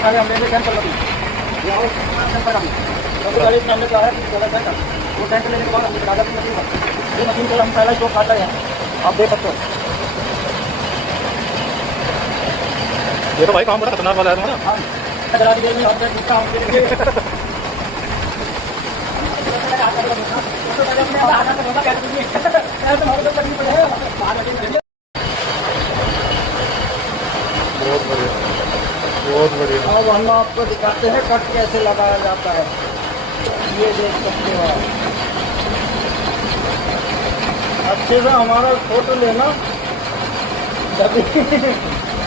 निकाले हम लेंगे कैंपर लगी ये आओ कैंपर का तो गाड़ी सामने का है कि गलत है वो टैंक लेने के बाद हम निकाला की मशीन ये मशीन को हम पहला स्टॉक काटा है आप देख सकते हो। ये तो भाई काम बड़ा खतरनाक वाला है तुम्हारा। हाँ चला दी में आप दूसरा हम देंगे बहुत बढ़िया बहुत बढ़िया। अब हम आपको दिखाते हैं कट कैसे लगाया जाता है। ये देख सकते हो आप अच्छे से हमारा फोटो लेना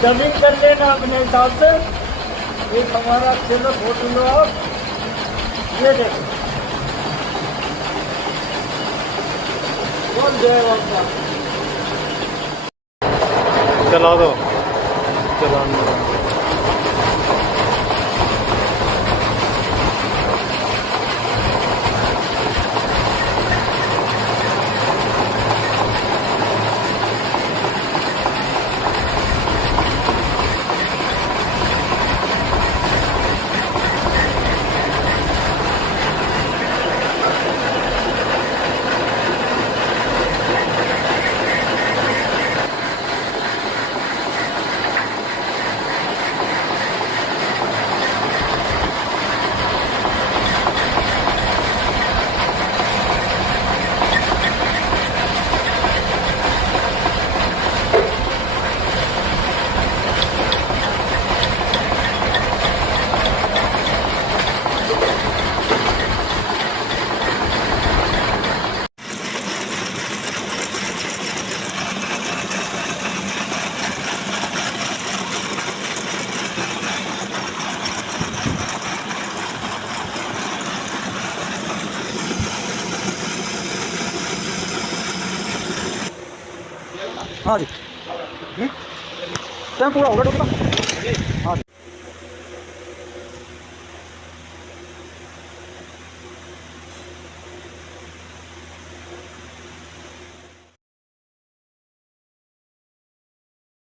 डबिंग कर लेना अपने हिसाब से एक हमारा अच्छे से फोटो लो आप। ये देखो बोल जय बाबा चला दो चलाने हाँ जी टाइम पूरा होगा डॉक्टर।